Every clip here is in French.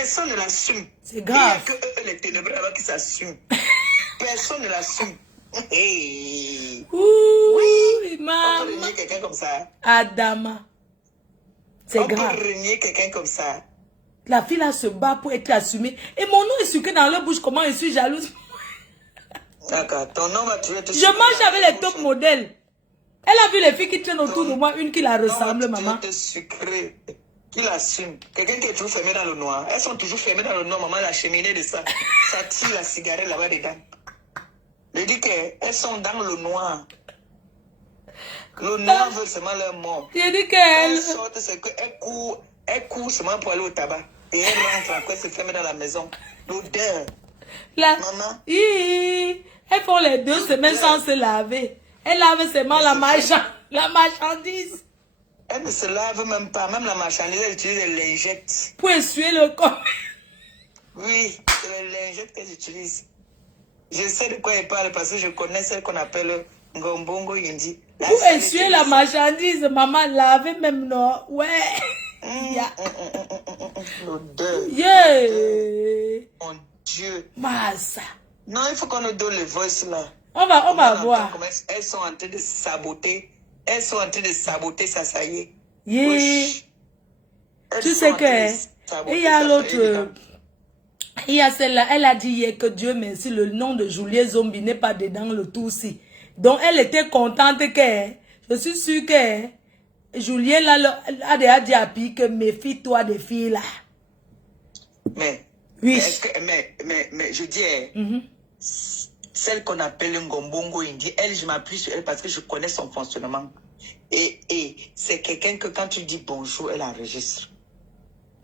Personne ne l'assume. C'est grave. Il n'y a que eux, les ténébreux là-bas qui s'assument. Personne ne l'assume. Hey. Oui, On maman. peut renier quelqu'un comme ça. Adama. C'est grave. On peut renier quelqu'un comme ça. La fille là se bat pour être assumée. Et mon nom est sucré dans leur bouche. Comment je suis jalouse. D'accord. Ton nom va tuer tout. Je mange avec les top modèles. Elle a vu les filles qui traînent autour de moi. Une qui la ressemble, maman. Sucré. Qui l'assume. Quelqu'un qui est toujours fermé dans le noir. Elles sont toujours fermées dans le noir, maman, la cheminée de ça. Ça tire la cigarette là-bas dedans. Je dis qu'elles sont dans le noir. Le noir veut seulement leur mort. Je dis qu'elle... Elles sortent, c'est qu'elles courent seulement pour aller au tabac. Et elles rentrent après, se ferment dans la maison. L'odeur. Maman. Elles font les 2 semaines sans se laver. Elles lavent seulement la marchandise. Elle ne se lave même pas. Même la marchandise, elle utilise les lingettes. Pour essuyer le corps. Oui, c'est les lingettes qu'elle utilise. Je sais de quoi elle parle parce que je connais celle qu'on appelle Ngombongo Yindi. Pour essuyer la marchandise, maman, laver même non. Ouais. L'odeur. Yeah. Mon Dieu. Massa. Non, il faut qu'on nous donne les voices là. On va voir. Elles sont en train de saboter. Elles sont en train de saboter ça, ça y est. Yeah. Tu sais que il y a l'autre. Il y a celle-là, elle a dit hier que Dieu merci, le nom de Julie Zombie n'est pas dedans le tout-ci. Donc elle était contente que, je suis sûre que Julien là, a déjà dit à Pi que méfie-toi des filles là. Mais, oui. Mais je dis, celle qu'on appelle Ngombongo Indi, elle, je m'appuie sur elle parce que je connais son fonctionnement. Et c'est quelqu'un que quand tu dis bonjour, elle enregistre.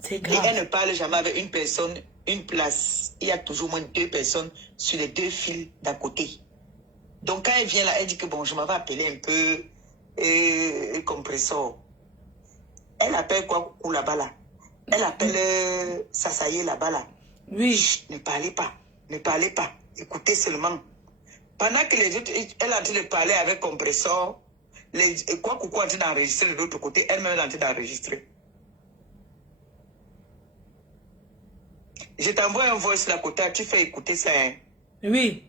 C'est grave. Et elle ne parle jamais avec une personne, une place. Il y a toujours moins 2 personnes sur les 2 fils d'à côté. Donc quand elle vient là, elle dit que bon, je m'avais appelé un peu compresseur. Elle appelle quoi coucou là-bas là. Elle appelle Sasaye là-bas là. Oui. Chut, ne parlez pas. Ne parlez pas. Écoutez seulement. Pendant que les autres, elle a en train de parler avec compresseur, quoi coucou en train d'enregistrer de l'autre côté, elle-même est en train d'enregistrer. Je t'envoie un voice là côté, tu fais écouter ça. Hein? Oui.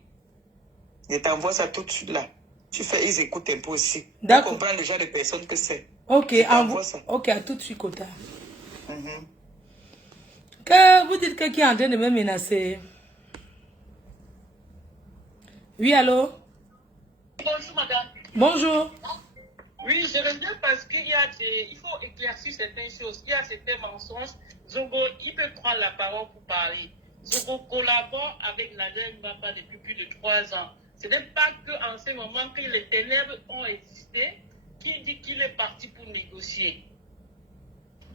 Je t'envoie ça tout de suite là. Tu fais, ils écoutent un peu aussi. D'accord. Pour comprendre le genre de personnes que c'est. Ok, ça. Ok, à tout de suite, Kota. Que vous dites que qui est en train de me menacer? Oui, allô? Bonjour, madame. Bonjour. Oui, je reviens parce il faut éclaircir certaines choses. Il y a certains mensonges. Zogo, il peut prendre la parole pour parler. Zogo collabore avec Nadège Mbapa depuis plus de 3 ans. Ce n'est pas qu'en ce moment que les ténèbres ont existé, qu'il dit qu'il est parti pour négocier.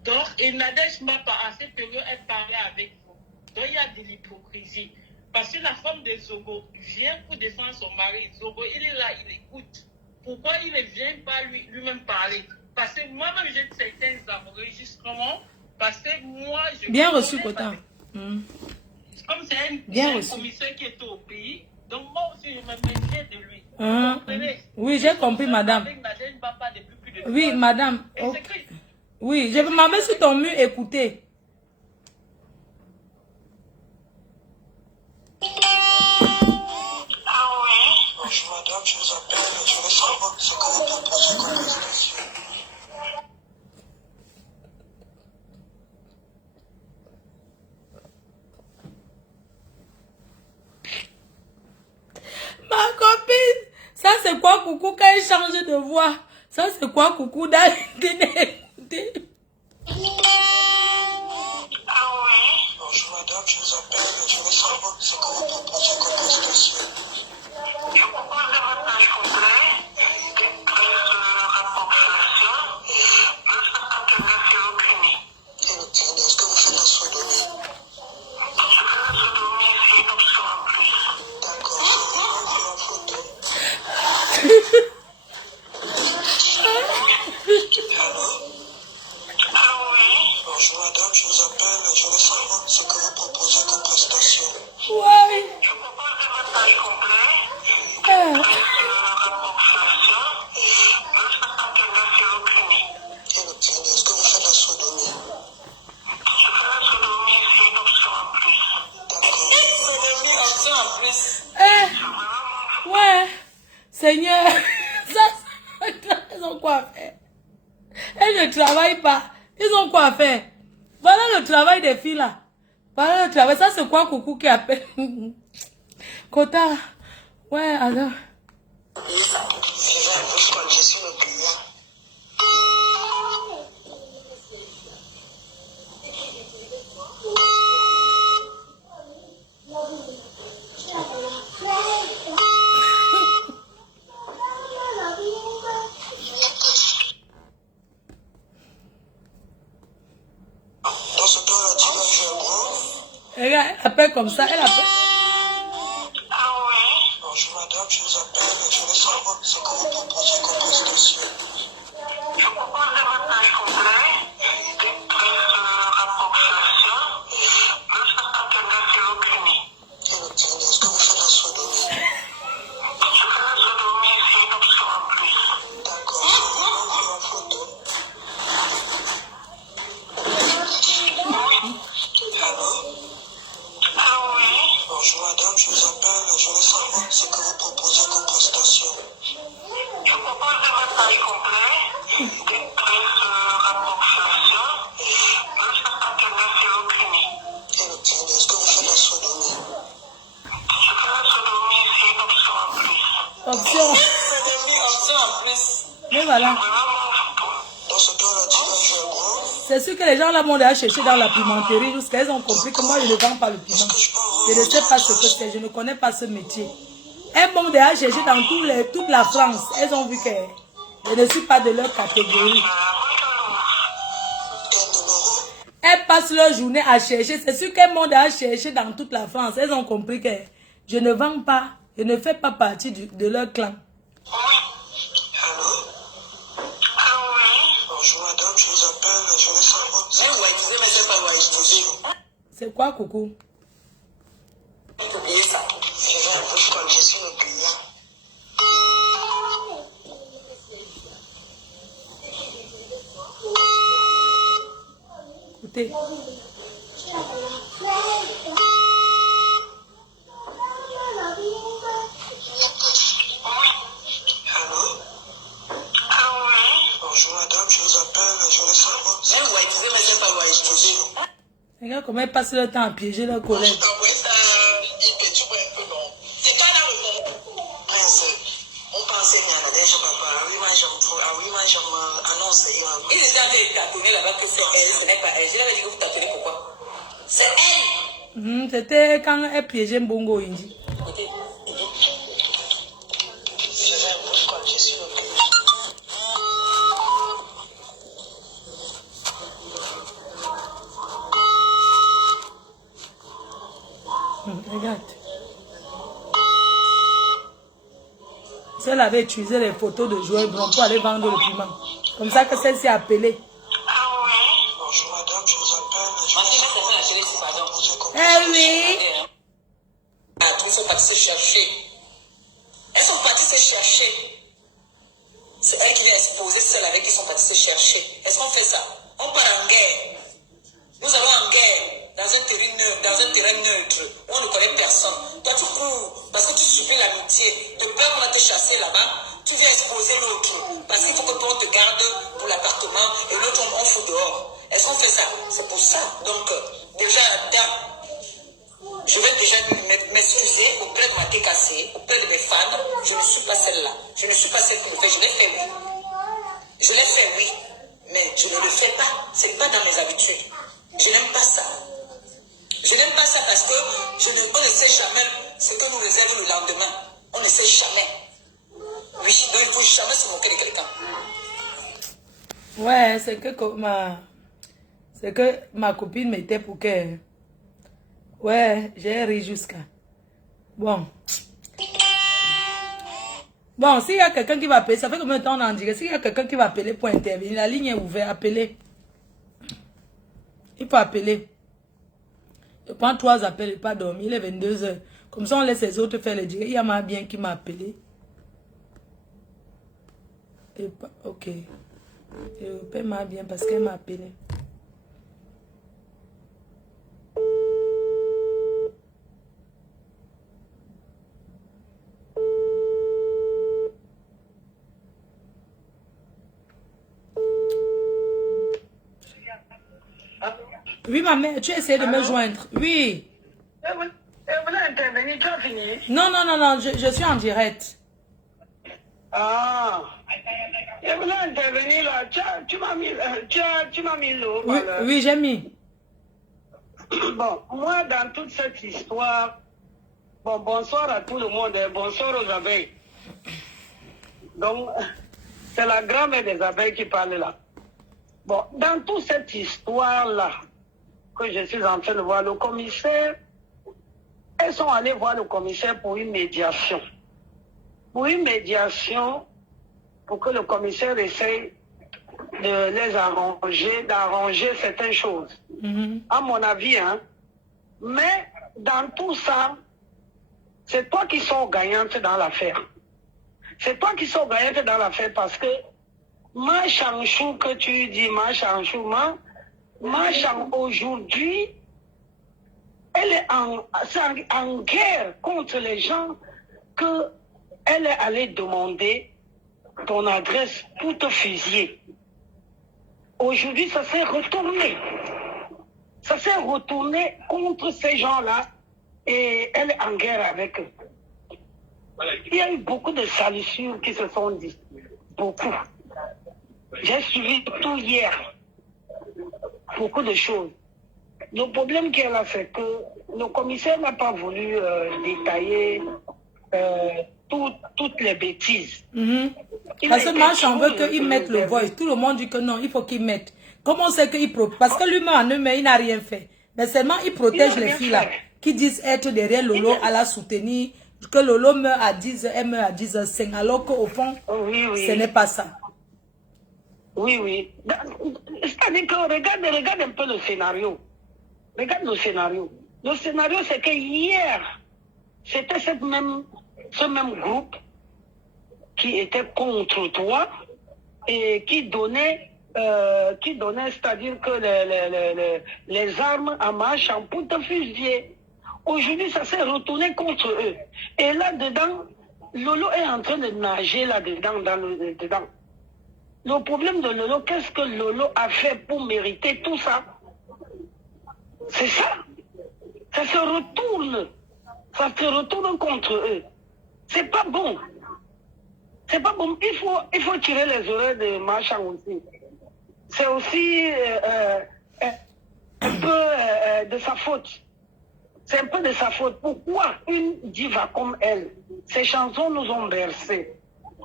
Donc, et Nadège Mbapa, à cette période, elle parlait avec vous. Donc, il y a de l'hypocrisie. Parce que la femme de Zogo vient pour défendre son mari. Zogo, il est là, il écoute. Pourquoi il ne vient pas lui-même parler? Parce que moi-même, j'ai certains enregistrements. Parce que moi, je... Bien reçu, Kota. Comme c'est un commissaire qui est au pays, donc moi aussi, je me méfiais de lui. Vous comprenez? Oui, j'ai compris, madame. Avec Nadège Mbapa depuis plus de 3 Oui, ans. madame. Okay. Oui, je vais m'amener sur ton mur, écouter. Bonjour madame, je vous appelle, je voulais savoir ce que vous proposez comme prestation. Ma copine, ça c'est quoi coucou quand il change de voix? Ça c'est quoi coucou d'aller écouter? Bonjour madame, je vous appelle, je voulais savoir ce que vous proposez comme prestation. Je propose un repas complet, des rapports sociaux, plus un partenaire philopénie. Est-ce que vous faites la sodomie? Je fais la sodomie, c'est option en plus. D'accord, je vais vous envoyer la photo. Allô? Allô, oui? Bonjour madame, je vous appelle, je voulais savoir ce que vous proposez comme prestation. Ouais. Seigneur, ça, ils ont quoi faire? Elles ne travaillent pas. Ils ont quoi faire? Voilà le travail des filles là. Voilà le travail. Ça, c'est quoi, coucou, qui appelle? Kota. Ouais, alors. Je suis le client. Dans ce temps, elle a dit que je suis un gros. Regarde, elle appelle comme ça. Elle appelle. Ah oui. Bonjour madame, je vous appelle. Je voulais savoir ce que vous proposez comme prestation. Je propose davantage complet, rapport social, plus partenaire clinique. Est-ce que vous faites la sodomie? Je fais la sodomie, c'est une option en plus. D'accord, je vais vous envoyer en photo. Allô? Ah oui. Bonjour madame, je vous appelle. Je voulais savoir ce que vous proposez comme prestation. Je propose davantage complet, rapport social, plus partenaire clinique. Est-ce que vous faites la sodomie? Je fais la sodomie, c'est une option en plus. Option. Option en plus. Mais voilà. Dans ce cas, elle a dit que je suis un gros. C'est sûr que les gens là m'ont déjà cherché dans la pimenterie jusqu'à ils ont compris que moi je ne vends pas le piment. Je ne sais pas ce que c'est, je ne connais pas ce métier. Elles m'ont déjà cherché dans toute la France. Elles ont vu que je ne suis pas de leur catégorie. Elles passent leur journée à chercher. C'est sûr qu'elles m'ont déjà cherché dans toute la France. Elles ont compris que je ne vends pas, je ne fais pas partie de leur clan. Allô? Ah oui. Bonjour madame, je vous appelle. Je voulais savoir. C'est quoi, coucou? Oubliez ça. Je suis le client. Écoutez. Allô? Ah oui. Bonjour madame, je vous appelle. Je voulais savoir. Regarde comment elles passent leur temps à piéger leurs collègues. C'est pas là le fond. On pensait qu'il y en a des gens papa. Oui, moi j'aime annonce. Il est allé tâtonner là-bas que c'est elle, ce n'est pas elle. Je l'avais dit que vous tâtonnez pourquoi? C'est elle. C'était quand elle piégeait Mbongo Indi. Ok. Je suis le client. Regarde. Si elle avait utilisé les photos de Joël Blanc pour aller vendre le piment. Comme ça que celle-ci a appelé. Ah oui. Bonjour madame, je vous appelle. Eh oui. Elles sont parties se chercher. Elles sont parties se chercher. C'est elle qui vient exposer celle avec qui sont parties se chercher. Est-ce qu'on fait ça? On part en guerre. Nous allons en guerre dans un terrain neutre où on ne connaît personne. Toi, tu cours parce que tu subis l'amitié. De peur qu'on va te chasser là-bas, tu viens exposer l'autre. Parce qu'il faut que toi, on te garde pour l'appartement et l'autre, on fout dehors. Est-ce qu'on fait ça? C'est pour ça. Donc, déjà, je vais déjà m'excuser auprès de ma TKC, auprès de mes fans. Je ne suis pas celle-là. Je ne suis pas celle qui le fait. Je l'ai fait, oui. Je l'ai fait, oui. Mais je ne le fais pas. Ce n'est pas dans mes habitudes. Je n'aime pas ça. Je n'aime pas ça parce que on ne sait jamais ce que nous réserve le lendemain. On ne sait jamais. Oui, donc il ne faut jamais se moquer de quelqu'un. Ouais, c'est que ma copine mettait pour que... Ouais, j'ai ri jusqu'à... Bon. Bon, s'il y a quelqu'un qui va appeler, ça fait combien de temps on en dirait? S'il y a quelqu'un qui va appeler pour intervenir, la ligne est ouverte, appelez. Il faut appeler. Je prends 3 appels, il pas dormir, il est 22h. Comme ça, on laisse les autres faire le direct. Il y a ma bien qui m'a appelé. Et pas, ok. Je paie ma bien parce qu'elle m'a appelé. Oui, ma mère, tu as essayé de me joindre. Oui. Elle voulait intervenir, tu as fini? Non, non, non, non, je suis en direct. Ah. Elle voulait intervenir là. Tu m'as mis l'eau. Oui, oui, j'ai mis. Bon, moi, dans toute cette histoire, bon, bonsoir à tout le monde, et bonsoir aux abeilles. Donc, c'est la grand-mère des abeilles qui parle là. Bon, dans toute cette histoire-là, que je suis en train de voir, le commissaire, elles sont allées voir le commissaire pour une médiation. Pour une médiation, pour que le commissaire essaye de les arranger, d'arranger certaines choses. À mon avis, hein. Mais dans tout ça, c'est toi qui sors gagnante dans l'affaire. C'est toi qui sors gagnante dans l'affaire parce que ma chanchou que tu dis, ma chanchou, ma chanchou aujourd'hui, elle est en guerre contre les gens que elle est allée demander ton adresse pour te fusiller. Aujourd'hui, ça s'est retourné. Ça s'est retourné contre ces gens-là et elle est en guerre avec eux. Il y a eu beaucoup de salissures qui se sont dites. Beaucoup. J'ai suivi tout hier. Beaucoup de choses. Le problème qu'il y a là, c'est que le commissaire n'a pas voulu détailler toutes les bêtises. Parce que moi, j'en veux qu'ils mettent le voice. Tout le monde dit que non, il faut qu'ils mettent. Comment c'est qu'il protège? Parce que lui-même, il n'a rien fait. Mais seulement, il protège les filles là, qui disent être derrière Lolo à la soutenir. Que Lolo meurt à 10h, elle meurt à 10h05. Alors qu'au fond, ce n'est pas ça. Oui, oui. C'est-à-dire que regarde un peu le scénario. Regarde le scénario. Le scénario, c'est que hier, c'était ce même groupe qui était contre toi et qui donnait, c'est-à-dire que les armes à Machan pour te fusiller. Aujourd'hui, ça s'est retourné contre eux. Et là-dedans, Lolo est en train de nager là-dedans, dedans. Le problème de Lolo, qu'est-ce que Lolo a fait pour mériter tout ça? C'est ça. Ça se retourne. Ça se retourne contre eux. C'est pas bon. C'est pas bon. Il faut tirer les oreilles de Machan aussi. C'est aussi un peu de sa faute. C'est un peu de sa faute. Pourquoi une diva comme elle, ces chansons nous ont bercés?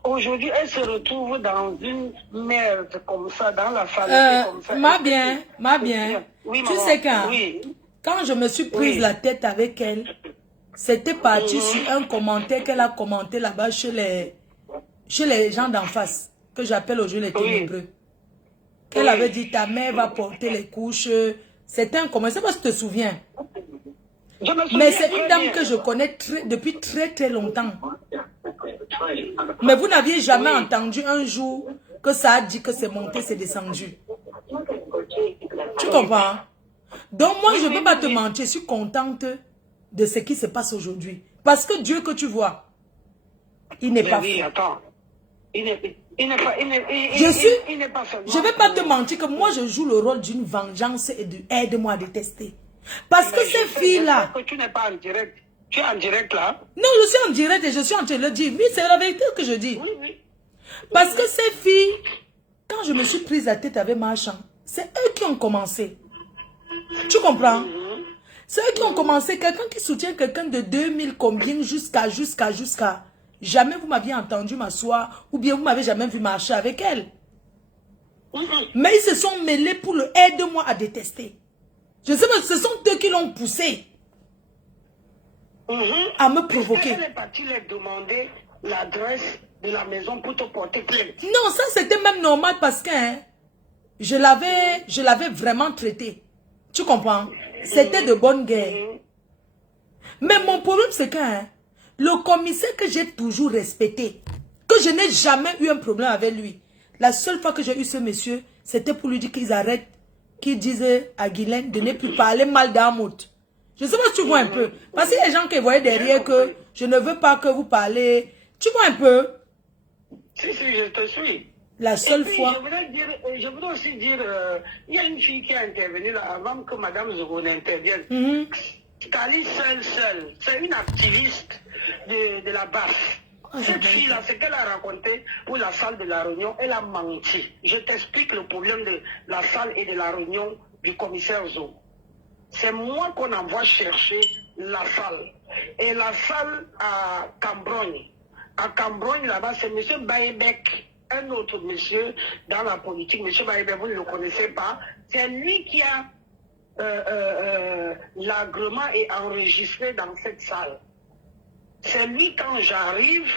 Aujourd'hui, elle se retrouve dans une merde comme ça, dans la saleté comme ça. Ma bien. Oui, tu sais quand je me suis prise la tête avec elle, c'était parti sur un commentaire qu'elle a commenté là-bas chez les gens d'en face, que j'appelle aujourd'hui les ténébreux. Qu'elle avait dit, ta mère va porter les couches. C'était un commentaire, je ne sais pas si tu te souviens. Mais c'est une dame que je connais depuis très très longtemps. Mais vous n'aviez jamais entendu un jour que ça a dit que c'est monté, c'est descendu. Tu comprends? Donc moi, je ne peux pas te mentir, je suis contente de ce qui se passe aujourd'hui. Parce que Dieu que tu vois, il n'est pas fou. Attends. Il n'est pas je ne vais pas te mentir que moi, je joue le rôle d'une vengeance et de aide-moi à détester. Parce que ces filles-là... Tu n'es pas en direct. Tu es en direct là? Non, je suis en direct et je suis en train de le dire. Oui, c'est la vérité que je dis. Oui. Parce que ces filles, quand je me suis prise la tête avec Machan, c'est eux qui ont commencé. Tu comprends? C'est eux qui ont commencé. Quelqu'un qui soutient quelqu'un de 2000 combien jusqu'à... Jamais vous m'aviez entendu m'asseoir ou bien vous m'avez jamais vu marcher avec elle. Mais ils se sont mêlés pour le aide-moi à détester. Je sais pas, ce sont eux qui l'ont poussé à me provoquer. Elle est partie leur demander l'adresse de la maison pour te porter plainte. Non, ça c'était même normal parce que je l'avais vraiment traité. Tu comprends? C'était de bonne guerre. Mais mon problème c'est que le commissaire que j'ai toujours respecté, que je n'ai jamais eu un problème avec lui, la seule fois que j'ai eu ce monsieur, c'était pour lui dire qu'ils arrêtent, qu'ils disaient à Guylaine de ne plus parler mal d'Amout. Je ne sais pas si tu vois un peu. Parce qu'il y a des gens qui voyaient derrière que je ne veux pas que vous parlez. Tu vois un peu? Si, je te suis. la seule puis, fois... je voudrais aussi dire, il y a une fille qui est intervenue là, avant que Madame Zogo n'intervienne. Kali seule, c'est une activiste de la BAF. Cette fille-là, ce qu'elle a raconté pour la salle de la réunion, elle a menti. Je t'explique le problème de la salle et de la réunion du commissaire Zo. C'est moi qu'on envoie chercher la salle. Et la salle à Cambrogne. À Cambrogne, là-bas, c'est M. Baïbek, un autre monsieur dans la politique. M. Baïbek, vous ne le connaissez pas. C'est lui qui a l'agrément est enregistré dans cette salle. C'est lui, quand j'arrive,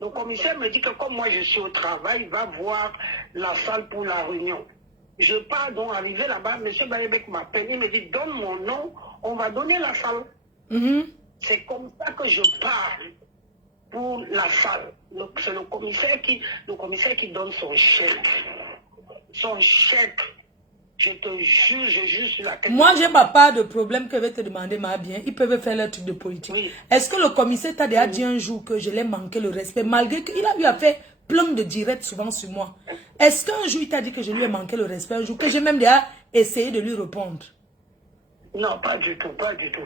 le commissaire me dit que comme moi je suis au travail, il va voir la salle pour la réunion. Je pars donc arriver là-bas, M. Baïbek m'appelle, il me dit donne mon nom, on va donner la salle. C'est comme ça que je pars pour la salle. C'est le commissaire qui donne son chèque. Son chèque. Je te jure, je jure sur la question. Moi, j'ai pas de problème que je vais te demander, ma bien. Ils peuvent faire leur truc de politique. Oui. Est-ce que le commissaire t'a déjà dit un jour que je l'ai manqué le respect, malgré qu'il a eu à faire plein de directs souvent sur moi? Est-ce qu'un jour, il t'a dit que je lui ai manqué le respect, un jour, que j'ai même déjà essayé de lui répondre? Non, pas du tout, pas du tout.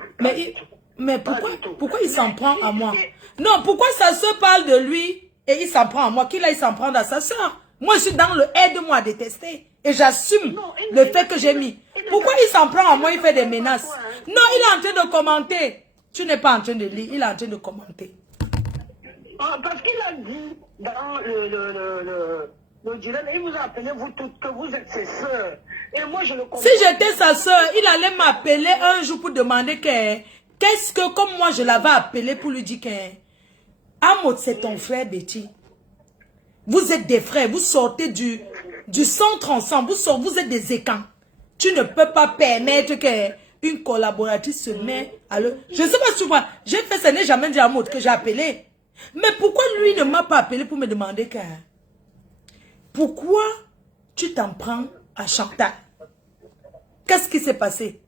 Mais pourquoi il s'en prend à moi? Non, pourquoi sa soeur parle de lui et il s'en prend à moi? Qu'il aille s'en prendre à sa soeur? Moi, je suis dans le aide-moi à détester. Et j'assume le fait que j'ai mis. Pourquoi il s'en prend à moi, il fait des menaces? Non, il est en train de commenter. Tu n'es pas en train de lire, il est en train de commenter. Parce qu'il a dit dans le direct, il vous a appelé vous toutes que vous êtes ses soeurs. Et moi, je le comprends. Si j'étais sa soeur, il allait m'appeler un jour pour demander qu'est-ce que, comme moi, je l'avais appelé pour lui dire que Amod, c'est ton frère, Betty. Vous êtes des frères, vous sortez du centre ensemble, vous êtes des écans. Tu ne peux pas permettre qu'une collaboratrice se mette à le... Je ne sais pas si tu vois, j'ai fait ce n'est jamais dit à Maud que j'ai appelé. Mais pourquoi lui ne m'a pas appelé pour me demander pourquoi tu t'en prends à Chantal? Qu'est-ce qui s'est passé?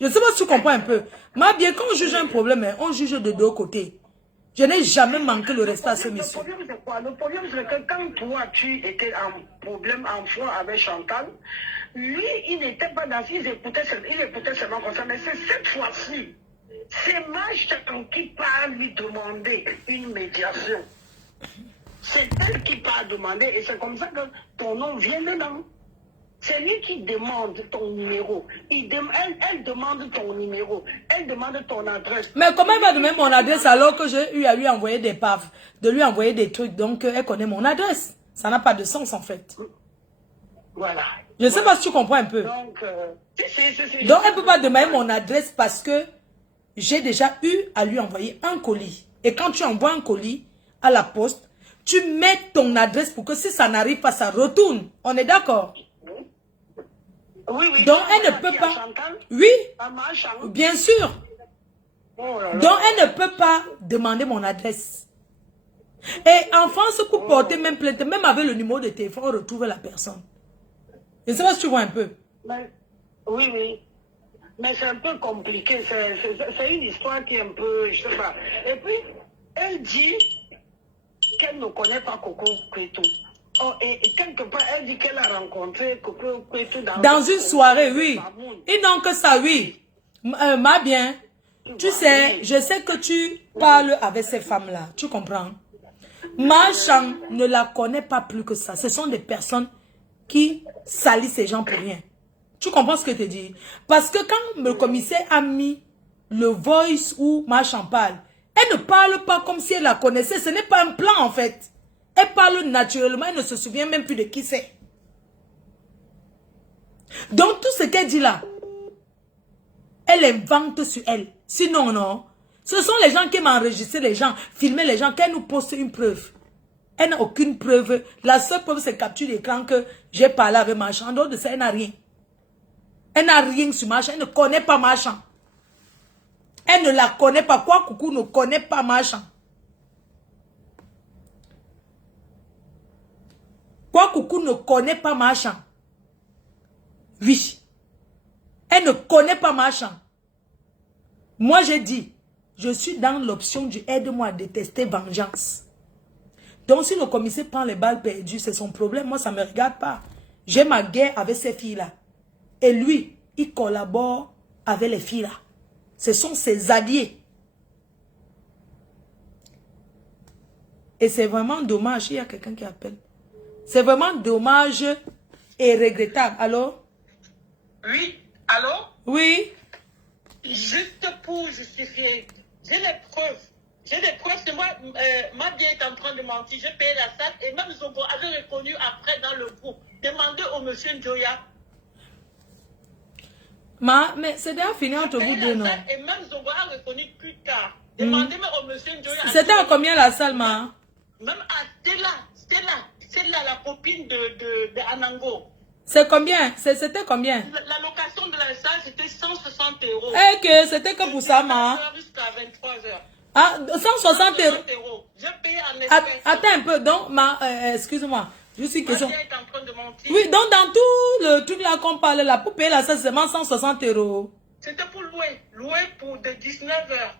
Je ne sais pas si tu comprends un peu. Mais bien, quand on juge un problème, on juge de deux côtés. Je n'ai jamais manqué le respect à ce monsieur. Le problème, c'est quoi? Le problème, c'est que quand toi, tu étais en problème, en front avec Chantal, lui, il n'était pas dans... Il écoutait seulement comme ça. Mais c'est cette fois-ci, c'est Machan qui part lui demander une médiation. C'est elle qui part demander, et c'est comme ça que ton nom vient dedans. C'est lui qui demande ton numéro. Elle demande ton numéro. Elle demande ton adresse. Mais comment elle va donner mon adresse alors que j'ai eu à lui envoyer des paves, de lui envoyer des trucs, donc elle connaît mon adresse? Ça n'a pas de sens en fait. Voilà. Je ne sais pas si tu comprends un peu. Donc, donc elle ne peut pas demander mon adresse parce que j'ai déjà eu à lui envoyer un colis. Et quand tu envoies un colis à la poste, tu mets ton adresse pour que si ça n'arrive pas, ça retourne. On est d'accord? Oui, oui. Donc elle ne peut pas... Oui, bien sûr. Donc elle ne peut pas demander mon adresse. Et en France, pour porter même plainte, même avec le numéro de téléphone, on retrouve la personne. Je ne sais pas si tu vois un peu. Oui, oui. Mais c'est un peu compliqué. C'est une histoire qui est un peu... Je sais pas. Et puis, elle dit qu'elle ne connaît pas Coco Kwetu. Oh, et quelque part, elle dit qu'elle a rencontré Coco Kwetu dans une soirée, oui. Et non que ça, oui. Ma bien, tu sais, je sais que tu parles avec ces femmes-là. Tu comprends? Machan ne la connaît pas plus que ça. Ce sont des personnes qui salissent ces gens pour rien. Tu comprends ce que je te dis? Parce que quand le commissaire a mis le voice où Machan parle, elle ne parle pas comme si elle la connaissait. Ce n'est pas un plan en fait. Elle parle naturellement, elle ne se souvient même plus de qui c'est. Donc tout ce qu'elle dit là, elle invente sur elle. Sinon, non. Ce sont les gens qui m'ont enregistré les gens, filmé les gens, qu'elle nous poste une preuve. Elle n'a aucune preuve. La seule preuve, c'est capture d'écran que j'ai parlé avec Machan. En dehors de ça, elle n'a rien. Elle n'a rien sur Machan. Elle ne connaît pas Machan. Elle ne la connaît pas. Quoi, Coucou ne connaît pas Machan. Quoi, Coucou ne connaît pas Machan. Oui. Elle ne connaît pas Machan. Moi, j'ai dit, je suis dans l'option du aide-moi à détester vengeance. Donc, si le commissaire prend les balles perdues, c'est son problème. Moi, ça ne me regarde pas. J'ai ma guerre avec ces filles-là. Et lui, il collabore avec les filles-là. Ce sont ses alliés. Et c'est vraiment dommage. Il y a quelqu'un qui appelle. C'est vraiment dommage et regrettable. Allô? Oui, allô? Oui. Juste pour justifier, j'ai les preuves. J'ai des preuves, c'est moi, Mabia est en train de mentir. J'ai payé la salle et même Zobo avait reconnu après dans le groupe. Demandez au monsieur Njoya. Mais c'est déjà fini entre vous deux, non? Et même Zobo a reconnu plus tard. Demandez même au monsieur Njoya. C'était à combien la salle, ma? Même à Stella, la copine de Anango. C'est combien? C'était combien? La location de la salle, c'était 160 €. Eh que c'était que pour ça, ma? Jusqu'à 23 h. Ah, 160 €. J'ai payé en espèces. Attends un peu, donc, excuse-moi, juste une question. Est en train de mentir. Oui, donc dans tout le truc là qu'on parle là, pour payer la salle, c'est seulement 160 €. C'était pour louer. Louer pour de 19 h.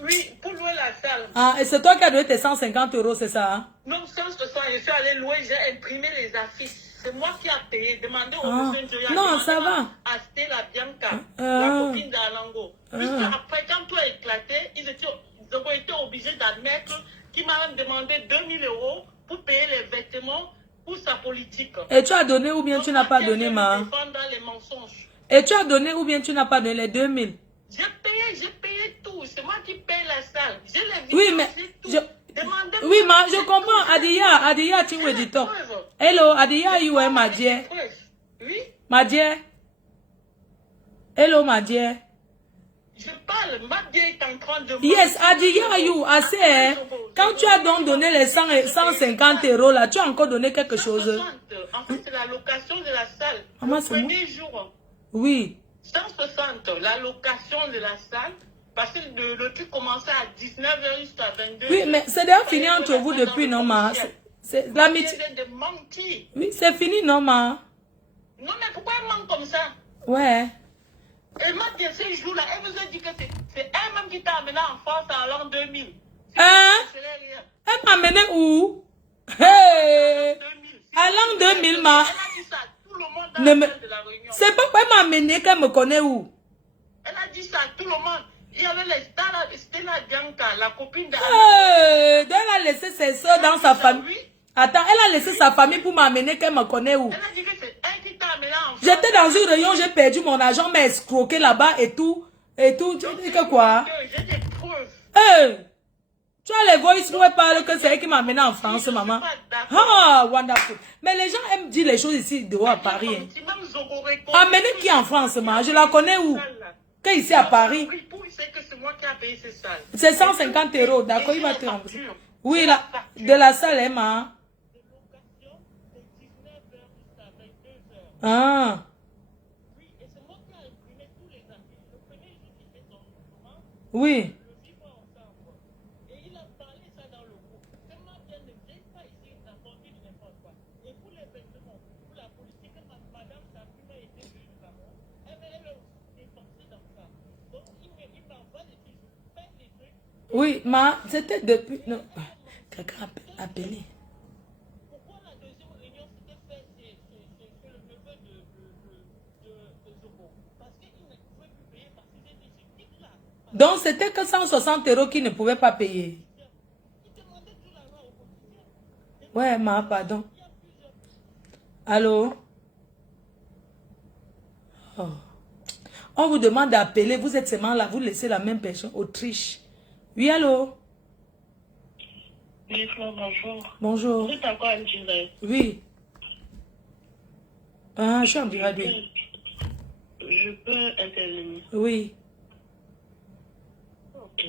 Oui, pour louer la salle. Ah, et c'est toi qui as donné tes 150 €, c'est ça? Hein? Non, 160, je suis allé louer, j'ai imprimé les affiches. C'est moi qui ai payé. Demandez au monsieur Njoya. Non, ça va. Acheter la Bianca, la copine d'Alango. Puisque après, quand tout a éclaté, ils ont été obligés d'admettre qu'il m'a même demandé 2000 € pour payer les vêtements pour sa politique. Et tu as donné ou bien donc, tu n'as pas donné, ma? Les mensonges. Et tu as donné ou bien tu n'as pas donné les 2000? J'ai payé tout. C'est moi qui paye la salle. J'ai les vidéos, oui, mais oui, ma, je comprends. Adia, tu me dis toi. Hello, Adia, you are ma dear. Oui. Ma dear. Hello, ma dear. Je parle, ma dear est en train de... Yes, Adia, you, assez. Quand tu as donc donné les 150 € là, tu as encore donné quelque 160. chose. En fait, c'est la location de la salle. Maman, le premier jour. Oui. 160, la location de la salle. Parce que le truc commençait à 19 h jusqu'à 22 h. Oui, mais c'est déjà fini entre vous depuis, non, ma? C'est l'amitié. Oui, c'est fini, non, ma? Non, mais pourquoi elle ment comme ça? Ouais. Elle m'a dit ce jour-là, elle vous a dit que c'est elle-même qui t'a amené en France à l'an 2000. Hein? Elle m'a amené où? Hey! À l'an 2000, ma? Elle a dit ça à tout le monde dans la salle de la réunion. C'est pas pourquoi elle m'a amené qu'elle me connaît où? Elle a dit ça à tout le monde. Il y avait Stella Bianca, la copine de... Elle a laissé ses soeurs dans sa famille. Attends, elle a laissé sa famille pour m'amener qu'elle me connaît où? Elle a dit que c'est elle qui t'a amené en France. J'étais dans une réunion, j'ai perdu mon argent, mais escroqué là-bas et tout. Et tout. Tu dis que quoi? J'ai des preuves. Hey! Tu as les voices où elle parle que c'est elle qui m'a amené en France, maman. Ah, wonderful. Mais les gens aiment dire les choses ici dehors à Paris. Hein. Amener qui en France, maman? Je la connais où? Que ici à Paris. C'est 150 €, d'accord, il va te rembourser. Oui, là, de la salle, hein, ma. Ah. Oui. Oui, ma, c'était depuis... Non. Quelqu'un a appelé. Pourquoi la deuxième réunion s'était faite chez le neveu de Zobo? Parce qu'il ne pouvait plus payer parce qu'il était chez Kitla. Donc c'était que 160 € qu'il ne pouvait pas payer. Il demandait tout l'argent au quotidien. Ouais, ma, pardon. Allô? Oh. On vous demande d'appeler, vous êtes seulement là, vous laissez la même personne, Autriche. Oui, allô? Oui, Flo, bonjour. Bonjour. Vous êtes encore en direct? Oui. Ah, je suis en direct, oui. Je peux intervenir? Oui. Ok.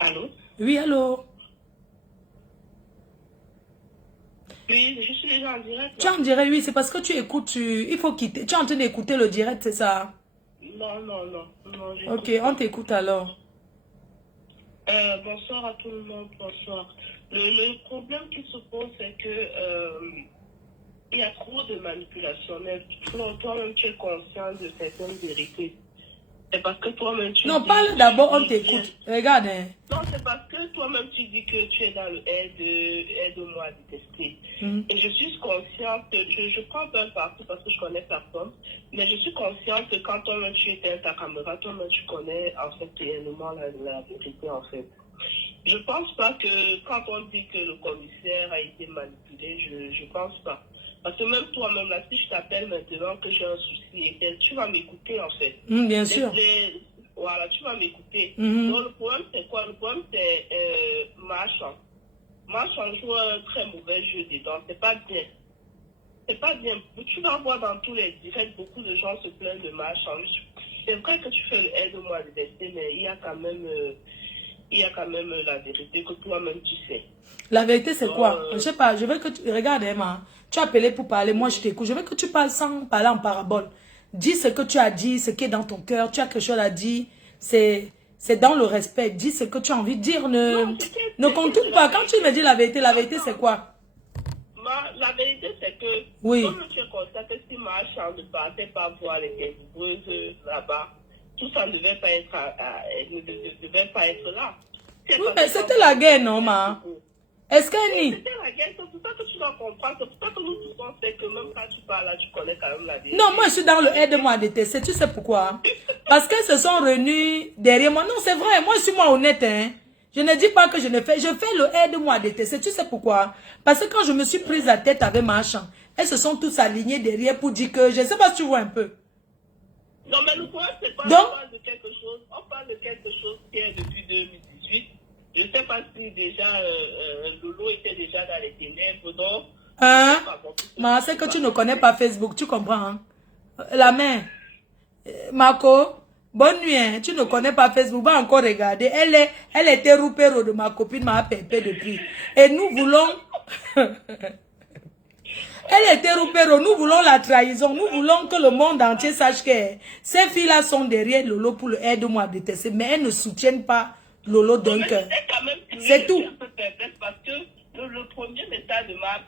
Allô? Oui, allô? Oui, je suis déjà en direct. Tu es en direct, oui, c'est parce que tu écoutes, il faut quitter. Tu es en train d'écouter le direct, c'est ça? Non. Ok, on t'écoute alors. Bonsoir à tout le monde, bonsoir. Le problème qui se pose, c'est que il y a trop de manipulation. Mais toi-même, tu es conscient de certaines vérités. C'est parce que toi-même tu Non, dis... parle d'abord, on t'écoute. Regarde. Hein. Non, c'est parce que toi-même tu dis que tu es dans le aide-moi à détester. Et je suis consciente, je prends un parti parce que je connais personne, mais je suis consciente que quand toi-même tu éteins ta caméra, toi-même tu connais en fait réellement la vérité en fait. Je pense pas que quand on dit que le commissaire a été manipulé, je pense pas. Parce que même toi-même, là, si je t'appelle maintenant que j'ai un souci et que tu vas m'écouter en fait. Bien sûr. Voilà, tu vas m'écouter. Donc le problème c'est quoi? Le problème c'est Marchand. Marchand joue un très mauvais jeu dedans, c'est pas bien. C'est pas bien. Tu vas voir dans tous les directs, beaucoup de gens se plaignent de Marchand. C'est vrai que tu fais le aide-moi à détester, mais il y a quand même la vérité que toi-même tu sais. La vérité, c'est quoi? Je sais pas, je veux que tu... Regarde, Emma, tu as appelé pour parler, moi je t'écoute. Je veux que tu parles sans parler en parabole. Dis ce que tu as dit, ce qui est dans ton cœur. Tu as quelque chose à dire. C'est dans le respect. Dis ce que tu as envie de dire. Ne contourne pas. Quand tu me dis la vérité c'est quoi? La vérité, c'est que, oui. Comme je constate que si Marchand ne partait pas voir les guébreuses là-bas, tout ça ne devait pas être, ne devait pas être là. Oui, mais c'était la guerre, non, ma? Est-ce qu'elle nie? C'était la guerre, c'est pour ça que tu dois comprendre. C'est pour ça que nous tous on sait que même quand tu parles là, tu connais quand même la vérité. Non, moi je suis dans le aide-moi à détester. Tu sais pourquoi? Parce qu'elles se sont réunies derrière moi. Non, c'est vrai, moi je suis honnête, hein. Je ne dis pas que je ne fais. Je fais le aide-moi à détester. Tu sais pourquoi? Parce que quand je me suis prise la tête avec Marchand, elles se sont tous alignées derrière pour dire que... Je ne sais pas si tu vois un peu. Non, mais le problème, c'est pas... On parle de quelque chose. On parle de quelque chose qui est depuis 2018. Je ne sais pas si déjà Lolo était déjà dans les ténèbres. Donc... Hein? Mais c'est que tu ne connais pas Facebook. Tu comprends, hein? La main. Marco... Bonne nuit, hein. Tu ne connais pas Facebook, va encore regarder. Elle était roupéro de ma copine, ma pépé depuis. Et nous voulons... Elle était roupéro, nous voulons la trahison. Nous voulons que le monde entier sache que ces filles-là sont derrière Lolo pour le aide-moi à détester. Mais elles ne soutiennent pas Lolo d'un cœur. C'est tout. Parce que le premier message de ma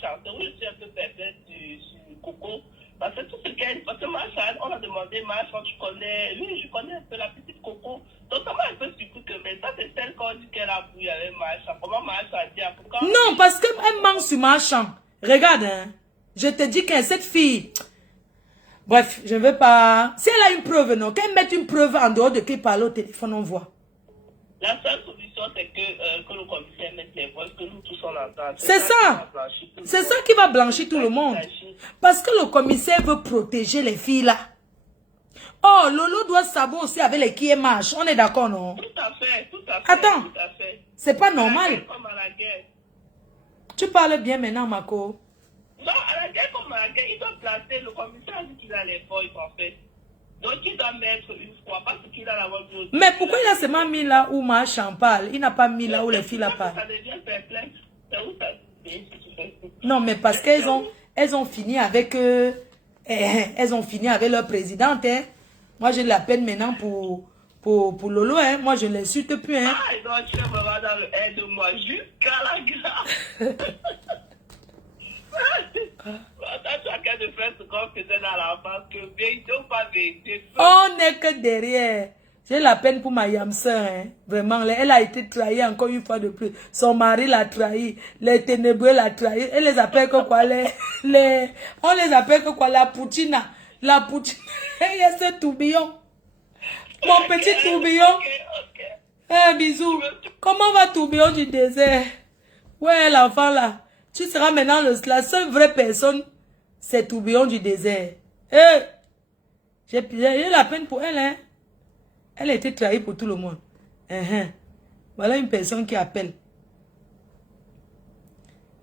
chanteuse, je suis un peu perplexe sur Coco. Parce que tout ce qu'elle... Parce que Marchand, on a demandé, Marchand, tu connais... Oui, je connais un peu la petite Coco. Donc ça m'a un peu surpris que... Mais ça, c'est celle qu'on dit qu'elle a brouillé avec Marchand. Comment Marchand a dit... Pourquoi... Non, parce qu'elle manque sur Marchand. Regarde, hein. Je te dis que cette fille... Bref, je ne veux pas... Si elle a une preuve, non, qu'elle mette une preuve en dehors de qui parle au téléphone, on voit. La seule solution, c'est que le commissaire mette les voix, que nous tous on entend. C'est ça. C'est ça qui va blanchir tout le monde. Parce que le commissaire veut protéger les filles là. Oh, Lolo doit savoir aussi avec les qui marchent. On est d'accord, non? Tout à fait, tout à fait. Attends, c'est pas normal. Comme à la guerre. Tu parles bien maintenant, Marco. Non, à la guerre comme à la guerre, il doit placer, le commissaire a dit qu'il a les feuilles en fait. Donc il doit mettre une fois, parce qu'il a la voix de... Mais pourquoi il a seulement mis là où Marchand parle? Il n'a pas mis là où les filles là parlent. Ça devient perplexe. C'est où ça? Non, mais parce qu'elles ont fini avec... elles ont fini avec leur présidente. Hein. Moi, j'ai de la peine maintenant pour Lolo. Hein. Moi, je ne l'insulte plus. Hein. Ah, donc tu me vas dans le aide-moi jusqu'à la gare. Tu as qu'à de faire ce qu'on faisait dans l'enfance, que vérité ou pas vérité. On n'est que derrière. J'ai la peine pour ma yamseur. Hein. Vraiment, elle a été trahie encore une fois de plus. Son mari l'a trahi. Les ténébreux l'a trahi. Elle les appelle que quoi? On les appelle que quoi? La Poutina. La Poutina. Il y a ce tourbillon. Mon petit tourbillon. Eh, bisous. Comment va tourbillon du désert? Ouais, l'enfant là. Tu seras maintenant la seule vraie personne. C'est tourbillon du désert. Eh, j'ai la peine pour elle, hein. Elle a été trahie pour tout le monde. Voilà une personne qui appelle.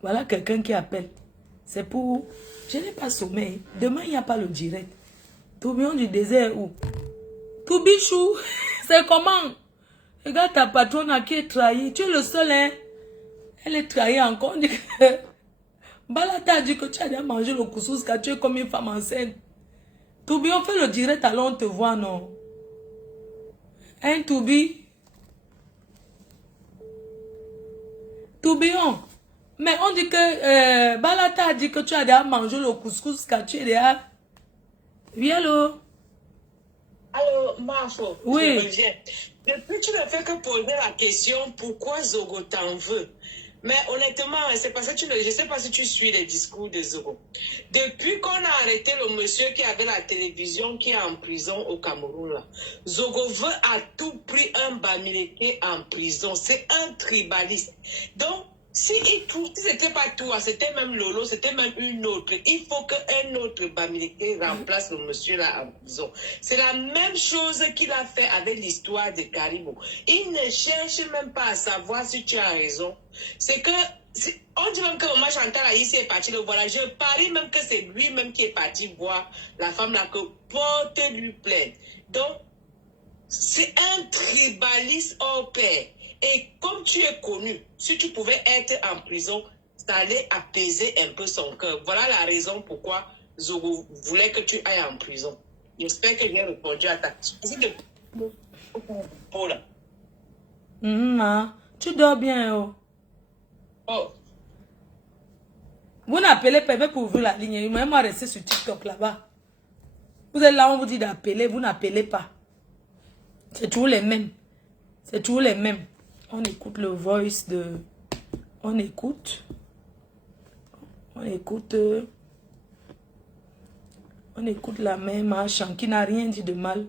Voilà quelqu'un qui appelle. C'est pour... Je n'ai pas sommeil. Demain, il n'y a pas le direct. Tourbillon du désert où? Toubichou. C'est comment? Regarde ta patronne qui est trahie. Tu es le seul, hein. Elle est trahie encore. Balata a dit que tu as déjà mangé le couscous car tu es comme une femme enceinte. Tourbillon, fais le direct alors on te voit, non? Hein, Tourbillon. Mais on dit que Balata a dit que tu as déjà mangé le couscous car tu es déjà... Oui, allô? Alors, Marfo, Oui. je reviens. Depuis, tu ne fais que poser la question pourquoi Zogo t'en veut. Mais honnêtement, c'est parce que je ne sais pas si tu suis les discours de Zogo. Depuis qu'on a arrêté le monsieur qui avait la télévision qui est en prison au Cameroun, là, Zogo veut à tout prix un Bamileke en prison. C'est un tribaliste. Donc, si c'était pas toi, c'était même Lolo, c'était même une autre, il faut qu'un autre Bamileke remplace le monsieur là en prison. C'est la même chose qu'il a fait avec l'histoire de Caribou. Il ne cherche même pas à savoir si tu as raison. C'est que, on dit même que Maman Chantal Aïssi est parti le voir. Je parie même que c'est lui-même qui est parti voir la femme là que porte lui plainte. Donc, c'est un tribaliste hors pair. Et comme tu es connu, si tu pouvais être en prison, ça allait apaiser un peu son cœur. Voilà la raison pourquoi Zogo voulait que tu ailles en prison. J'espère que j'ai répondu à ta question. Tu dors bien, oh. Oh. Vous n'appelez pas pour ouvrir la ligne. Il m'a resté sur TikTok là-bas. Vous êtes là, on vous dit d'appeler, vous n'appelez pas. C'est toujours les mêmes. C'est toujours les mêmes. On écoute le voice de... On écoute la même Machan qui n'a rien dit de mal.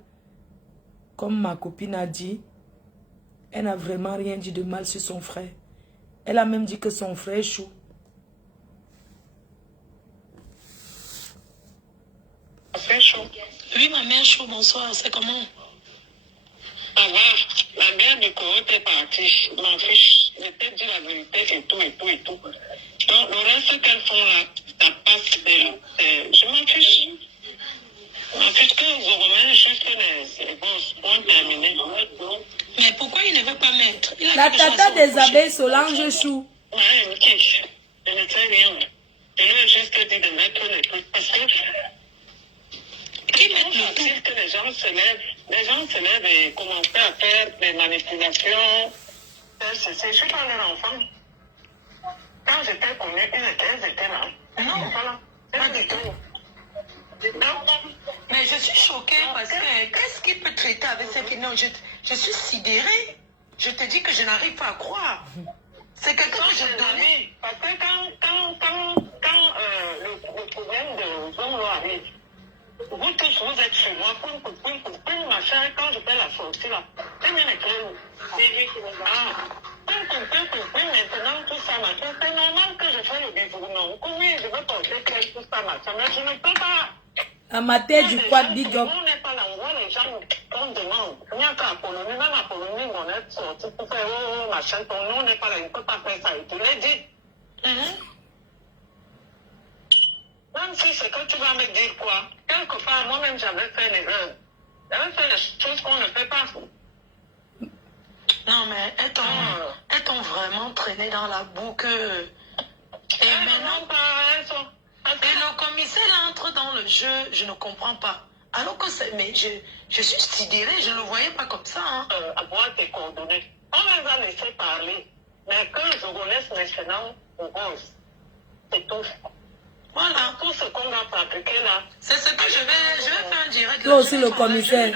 Comme ma copine a dit. Elle n'a vraiment rien dit de mal sur son frère. Elle a même dit que son frère est chou. C'est chaud. Oui, ma mère chaud, bonsoir, c'est comment? Ça va, la guerre du Congo est partie. Je m'en fiche. Je t'ai dit la vérité et tout. Donc, le reste qu'elles font là, ça passe. Je m'en fiche. Je m'en fiche que je remets juste les bons points terminés. Mais pourquoi il ne veut pas mettre? La tata des abeilles Solange Chou. Ouais, ok. Je ne sais rien. Je lui ai juste dit de mettre les trucs parce que... Qui met le tout? Que les gens se lèvent et commencent à faire des manipulations. Je suis pas leur enfant. Quand j'étais connue, elles étaient là. Non, voilà. Pas du tout. Mais je suis choquée parce que qu'est-ce qu'il peut traiter avec cette fille? Non, je suis sidérée. Je te dis que je n'arrive pas à croire. C'est quelqu'un que je donnais. Parce que quand le problème de Zongo arrive, vous tous, vous êtes chez moi, machin, quand je fais la sortie là, c'est bien écrit. Maintenant, tout ça, machin, c'est normal que je fasse le bisou, non. Oui, je veux porter tout ça, machin, mais je ne peux pas. À ma tête du quad big up. On n'est pas là, on voit les gens, on demande. Il n'y a qu'à Polonie, même à Polonie, on est sorti pour faire machin, ton nom n'est pas là, il ne peut pas faire ça, et tu l'as dit. Même si c'est que tu vas me dire quoi, quelque part, moi-même, j'avais fait une erreur. J'avais fait des choses qu'on ne fait pas. Non, mais elles t'ont vraiment traîné dans la boucle. Et maintenant, et le commissaire entre dans le jeu, je ne comprends pas. Alors que c'est... Mais je suis sidérée, je ne le voyais pas comme ça. Hein. Avoir tes coordonnées. On les a laissés parler. Mais que je relaisse maintenant aux boss. C'est tout. Voilà. Tout ce qu'on a fabriqué là. C'est ce que je vais faire en direct. Toi aussi le commissaire.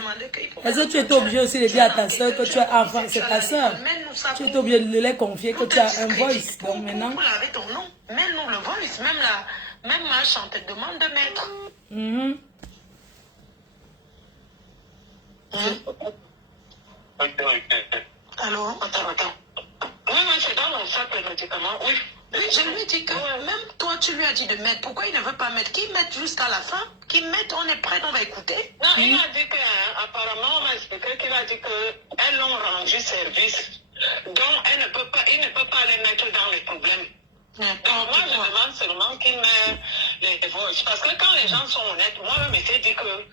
Est-ce que tu étais obligé aussi de dire à ta soeur que tu es enfant, c'est ta soeur. Tu étais obligé de les confier que tu as un voice. Donc maintenant. Avec ton nom, mets-nous le voice, même ma chante te demande de mettre. Allô, attends. Oui, c'est dans mon sac le médicament, oui. Oui, je lui ai dit que même toi, tu lui as dit de mettre. Pourquoi il ne veut pas mettre? Qu'il mette jusqu'à la fin. Qu'il mette, on est prêt, on va écouter. Non, il a dit qu'apparemment, on m'a expliqué qu'il a dit qu'elles l'ont rendu service. Donc, il ne peut pas les mettre dans les problèmes. Donc, moi, je demande seulement qu'il met les voices. Parce que quand les gens sont honnêtes, moi-même, je m'étais dit que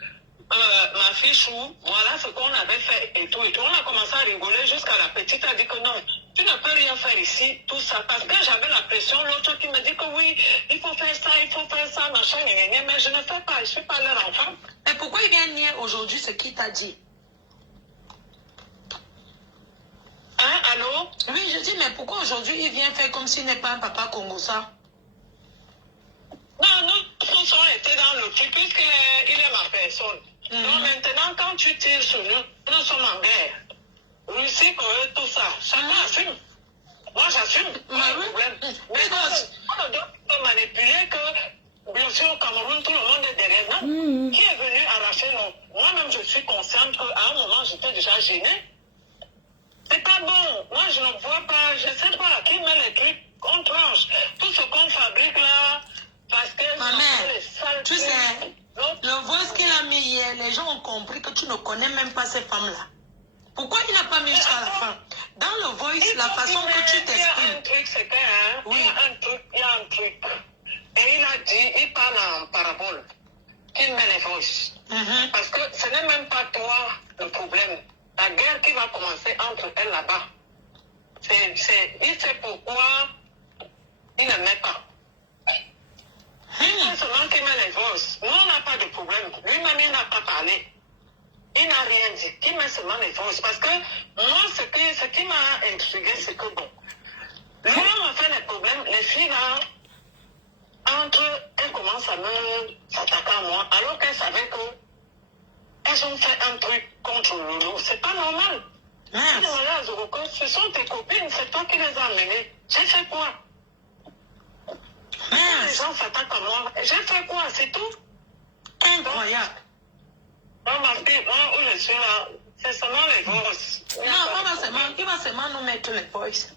ma fille Chou, voilà ce qu'on avait fait et tout. On a commencé à rigoler jusqu'à la petite a dit que non, tu ne peux rien faire ici, tout ça. Parce que j'avais la pression, l'autre qui me dit que oui, il faut faire ça, machin, mais je ne fais pas, je ne suis pas leur enfant. Mais pourquoi il vient nier aujourd'hui ce qu'il t'a dit? Hein, allô? Oui, je dis, mais pourquoi aujourd'hui il vient faire comme s'il n'est pas un papa congossa? Non, nous tous on était dans le truc, puisqu'il est ma personne. Donc maintenant, quand tu tires sur nous sommes en guerre. Russie, Corée, tout ça. Chacun assume. Moi, j'assume. Pas de problème. Mais on ne doit pas manipuler que, bien sûr, au Cameroun, tout le monde est derrière nous. Qui est venu arracher nos... Moi-même, je suis consciente qu'à un moment, j'étais déjà gênée. C'est pas bon. Moi, je ne vois pas, je ne sais pas, qui met les trucs, on tranche. Tout ce qu'on fabrique là, parce que... Ma mère, tu sais, le voice qu'il a mis hier, les gens ont compris que tu ne connais même pas ces femmes-là. Pourquoi il n'a pas mis jusqu'à la fin? Dans le voice, la façon que tu t'exprimes. Il y a un truc, c'est que, hein, oui. il y a un truc. Et il a dit, il parle en parabole, qu'il met les voices. Parce que ce n'est même pas toi le problème. La guerre qui va commencer entre elles là-bas. Il sait pourquoi il ne met pas. C'est seulement qu'il met les voices. Nous, on n'a pas de problème. Lui-même, il n'a pas parlé. Il n'a rien dit. Il met seulement les voices. Parce que moi, ce qui m'a intrigué, c'est que bon, lui-même a fait les problèmes. Les filles là, elles commencent à s'attaquer à moi, alors qu'elles savaient qu'elles ont fait un truc contre Loulou. C'est pas normal. Ce sont tes copines, c'est toi qui les as amenées. J'ai fait quoi? Les gens s'attaquent à moi. J'ai fait quoi? C'est tout. Incroyable. Moi, ma fille, moi, où je suis là, c'est seulement les voices. Non, il va seulement nous mettre les voices.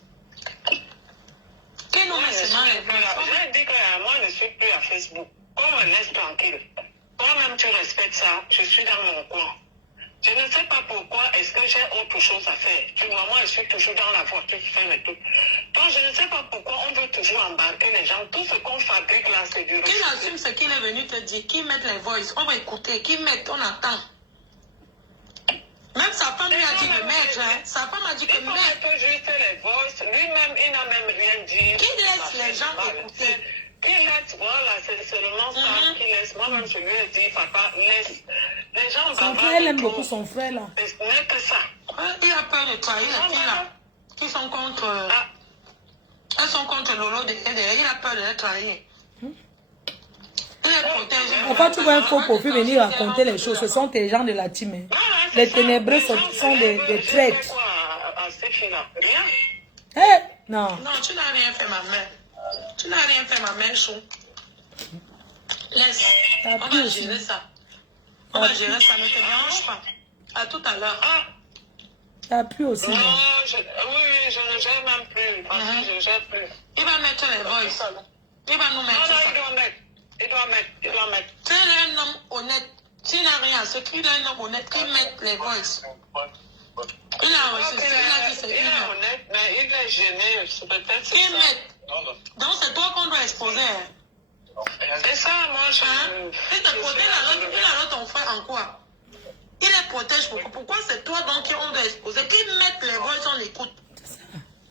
Qui nous met seulement les voices? J'ai dit que moi, je ne suis plus à Facebook. Qu'on me laisse tranquille. Toi-même, tu respectes ça. Je suis dans mon coin. Je ne sais pas pourquoi est-ce que j'ai autre chose à faire. Tu vois, moi, je suis toujours dans la voiture qui fait le truc. Donc, je ne sais pas pourquoi on veut toujours embarquer les gens. Tout ce qu'on fabrique là, c'est du Qui assume ce qu'il est venu te dire? Qui met les voices? On va écouter. Qui met? On attend. Même sa femme lui a dit de mettre. Hein. Sa femme a dit que mettre. Il faut juste les voices. Lui-même, il n'a même rien dit. Qui laisse les gens écouter? Qui laisse, voilà, c'est seulement ça qui laisse. Moi-même, je lui ai dit, papa, laisse. Les gens son frère, elle aime beaucoup son frère là. Ce n'est que ça. Il a peur de trahir les filles là. Qui sont contre. Elles sont contre Lolo de il a peur de les trahir. Il est protégé. Quand tu vois un faux profil venir raconter les choses, ce sont tes gens de la team. Hein. Les ténébreux sont des traîtres. Rien. Hey, non. Non, tu n'as rien fait, ma mère. Tu n'as rien fait, ma mère chou. Laisse. On va gérer ça. On va gérer ça, ne te dérange pas. À tout à l'heure. T'as plus aussi. Non, oui, je ne gère même plus. Parce que je ne gère plus. Il va mettre les voices. Il va nous mettre ça. Il doit mettre. Tu es un homme honnête. S'il n'a rien à ce qu'il est un homme honnête, qu'il mette les voices. Il a reçu, il a dit c'est il est honnête, mais il est gêné. Peut-être c'est qu'il ça. mette. Donc c'est toi qu'on doit exposer. C'est ça, moi je... Il te protège, il a ton frère en quoi? Il les protège pourquoi? Pourquoi c'est toi donc qu'on doit exposer? Qu'il mette les voix, on l'écoute.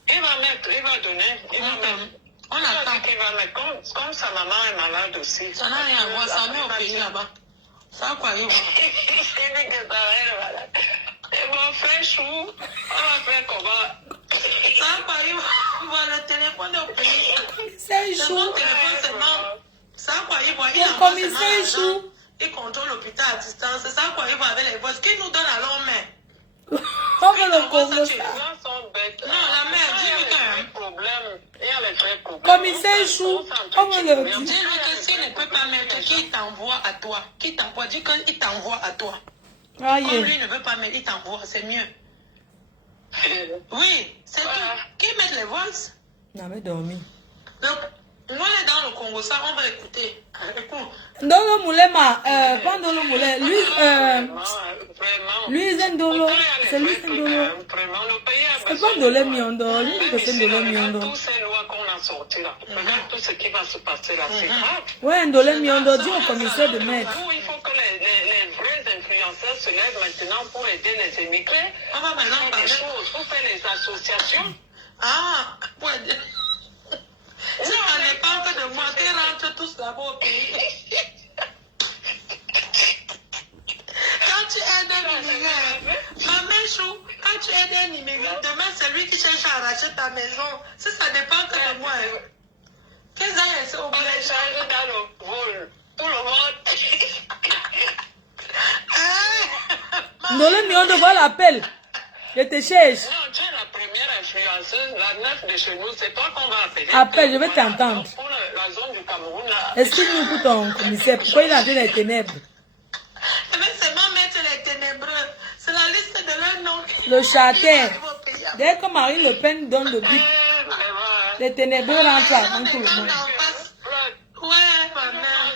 Il va mettre, il va donner, il va mettre. On attend. Il va mettre, comme sa maman est malade aussi. Ça n'a rien à voir, ça met au pays là-bas. Ça a quoi, il va? Il dit que sa mère est malade. Et mon frère chou, on va faire comment? Ça a quoi, il va voir le téléphone au pays. C'est chou. Le téléphone seulement. Ça a quoi, il va? Il a commissaire chou. Il contrôle l'hôpital à distance. C'est ça quoi, il va avec les voix. Qui nous donne alors, mais? On veut le congo. Non, la mère, dis-lui que... Il y a les vrais problèmes. Commissaire chou, on veut le dire. Dis-lui que s'il ne peut pas mettre, qu'il t'envoie à toi. Qu'il t'envoie, dis qu'il t'envoie à toi. Comme lui ne veut pas mettre, il t'envoie, c'est mieux. Oui, c'est tout. Qui met les voix? Non, mais dormi. Nous, on est dans le Congo, ça, on va écouter. Écoute. Ndolo Moulema, pas Ndolo Moulema, lui, Ndolo, c'est lui, Ndolo. C'est pas Ndolo Miondo, lui, c'est Ndolo Miondo. Toutes ces lois qu'on a sorties là, regarde tout ce qui va se passer là, c'est grave. Ouais, Ndolo Miondo dit au commissaire de mettre. Il faut que les vrais influenceurs se lèvent maintenant pour aider les immigrés. On va maintenant parler. Pour faire les associations. Ah, pour aider. Si ça dépend que de moi, qu'ils rentrent tous là-bas au pays. Quand tu aides un immigré, ma mère chou, quand tu aides un immigré, demain c'est lui qui cherche à arracher ta maison. Si ça dépend que de moi. Qu'est-ce que c'est au On est chargé dans le vol. Tout le monde. Non, le million de voir l'appel. Je te cherche. Non, tu es la première influenceuse, la neuf de chez nous. C'est toi qu'on va appeler. Appelle, je vais t'entendre. Pour la zone du Cameroun, là. Explique-nous pour ton commissaire. Pourquoi il est entré dans les ténèbres? Mais c'est moi mettre les ténébreux. C'est la liste de leurs noms. Le châtaignier. Dès que Marine Le Pen donne le but, les ténébreux rentrent avant tout le monde. Ouais, ma mère.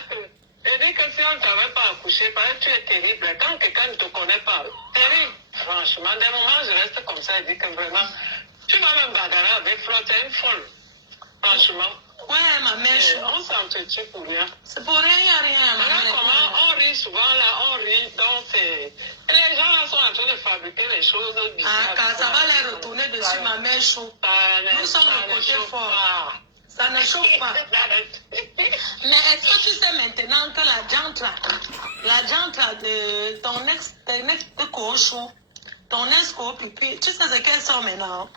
Et dès que si on ne savait pas accoucher, parce que tu es terrible. Quand quelqu'un ne te connaît pas, terrible. Franchement, des moments, je reste comme ça et dis que vraiment, tu vas même bagarrer avec Flo, t'es une folle. Franchement. Ouais, ma mère. On s'entretient pour rien. C'est pour rien, ma mère. Comment on rit souvent là, on rit, donc c'est. Et les gens là sont en train de fabriquer les choses bizarres. Ah, quand ça va les retourner dessus, ma mère chaud. Nous sommes le côté fort. Ça ne chauffe pas. Mais est-ce que tu sais maintenant que la jante là de ton ex de cochon, ton ex-copipi, tu sais ce qu'elle sort maintenant?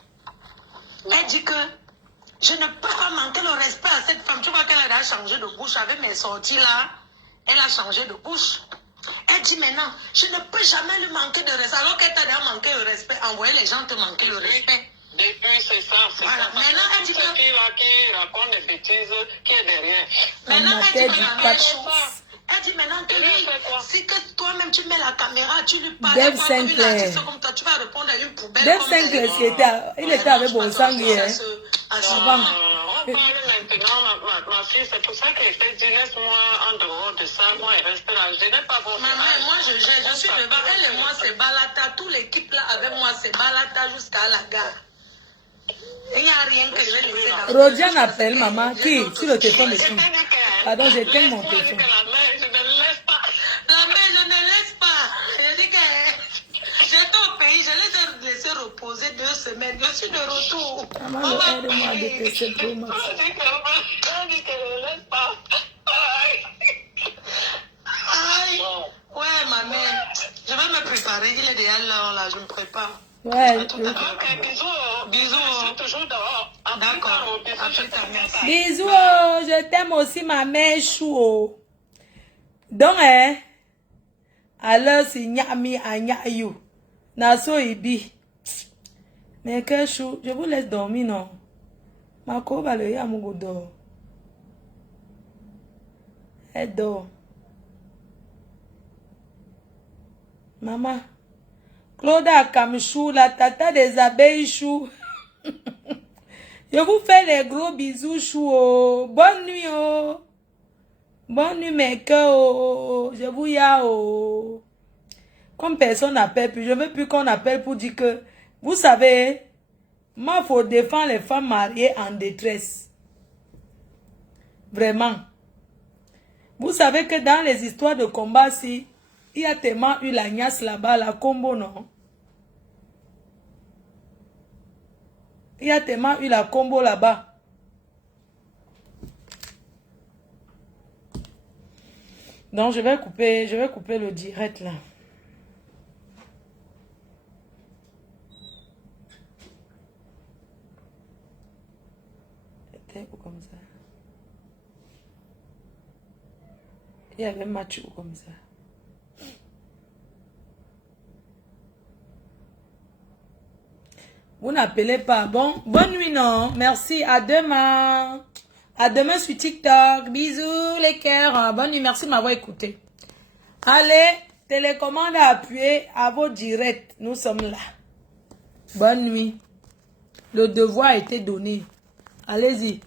Elle dit que je ne peux pas manquer le respect à cette femme. Tu vois qu'elle a changé de bouche avec mes sorties là. Elle a changé de bouche. Elle dit maintenant, je ne peux jamais lui manquer de respect. Alors qu'elle t'a déjà manqué le respect, envoyer les gens te manquer le respect. Depuis, c'est ça, c'est voilà. Ça. Maintenant, elle dit que... qui raconte des bêtises, qui est derrière. Maintenant, elle dit que elle dit maintenant que lui, si que toi-même tu mets la caméra, tu lui parles. Dave Sinclair. Comme toi, tu vas répondre à une poubelle. Dave Sinclair, il était avec Bonsanguier. On parle maintenant, ma fille, c'est pour ça qu'elle t'a dit, laisse-moi en dehors de ça, moi, elle reste là. Je n'ai pas besoin. Maman, moi, je suis devant, elle et moi, c'est Balata, tout l'équipe là avec moi, c'est Balata jusqu'à la gare. Il n'y a rien que je vais laisser dans le Rodiane appelle maman, qui? Sur le téléphone de qui? Pardon, j'éteins mon téléphone. La mère, je ne laisse pas. Je dis que j'étais au pays, je les ai laissés reposer 2 semaines. Je suis de retour. Maman, aide-moi à détester le Pro Max. Je dis que je ne laisse pas. Aïe. Ouais, ma mère. Je vais me préparer. Il est déjà là, je me prépare. Ouais. Ok, bisous. Bisous. Je suis toujours dehors. D'accord. Bisous, je t'aime aussi, ma mère chou. Donc, alors, si nyami a nyayu, naso ibi. Mais que chou, je vous laisse dormir, non? Ma coba le yamugo dort. Elle dort. Maman. Claude Kamchou, la tata des abeilles chou. Je vous fais les gros bisous chou. Oh. Bonne nuit. Oh. Bonne nuit mes cœurs. Oh. Je vous ya. Oh. Comme personne n'appelle plus, je ne veux plus qu'on appelle pour dire que, vous savez, moi, il faut défendre les femmes mariées en détresse. Vraiment. Vous savez que dans les histoires de combat, si, il y a tellement eu la gnasse là-bas, la combo, non? Il y a tellement eu la combo là-bas. Donc, je vais couper le direct là. C'était comme ça. Il y avait match comme ça. Vous n'appelez pas. Bon, bonne nuit, non? Merci. À demain. À demain sur TikTok. Bisous, les cœurs. Bonne nuit. Merci de m'avoir écouté. Allez, télécommande à appuyer à vos directs. Nous sommes là. Bonne nuit. Le devoir a été donné. Allez-y.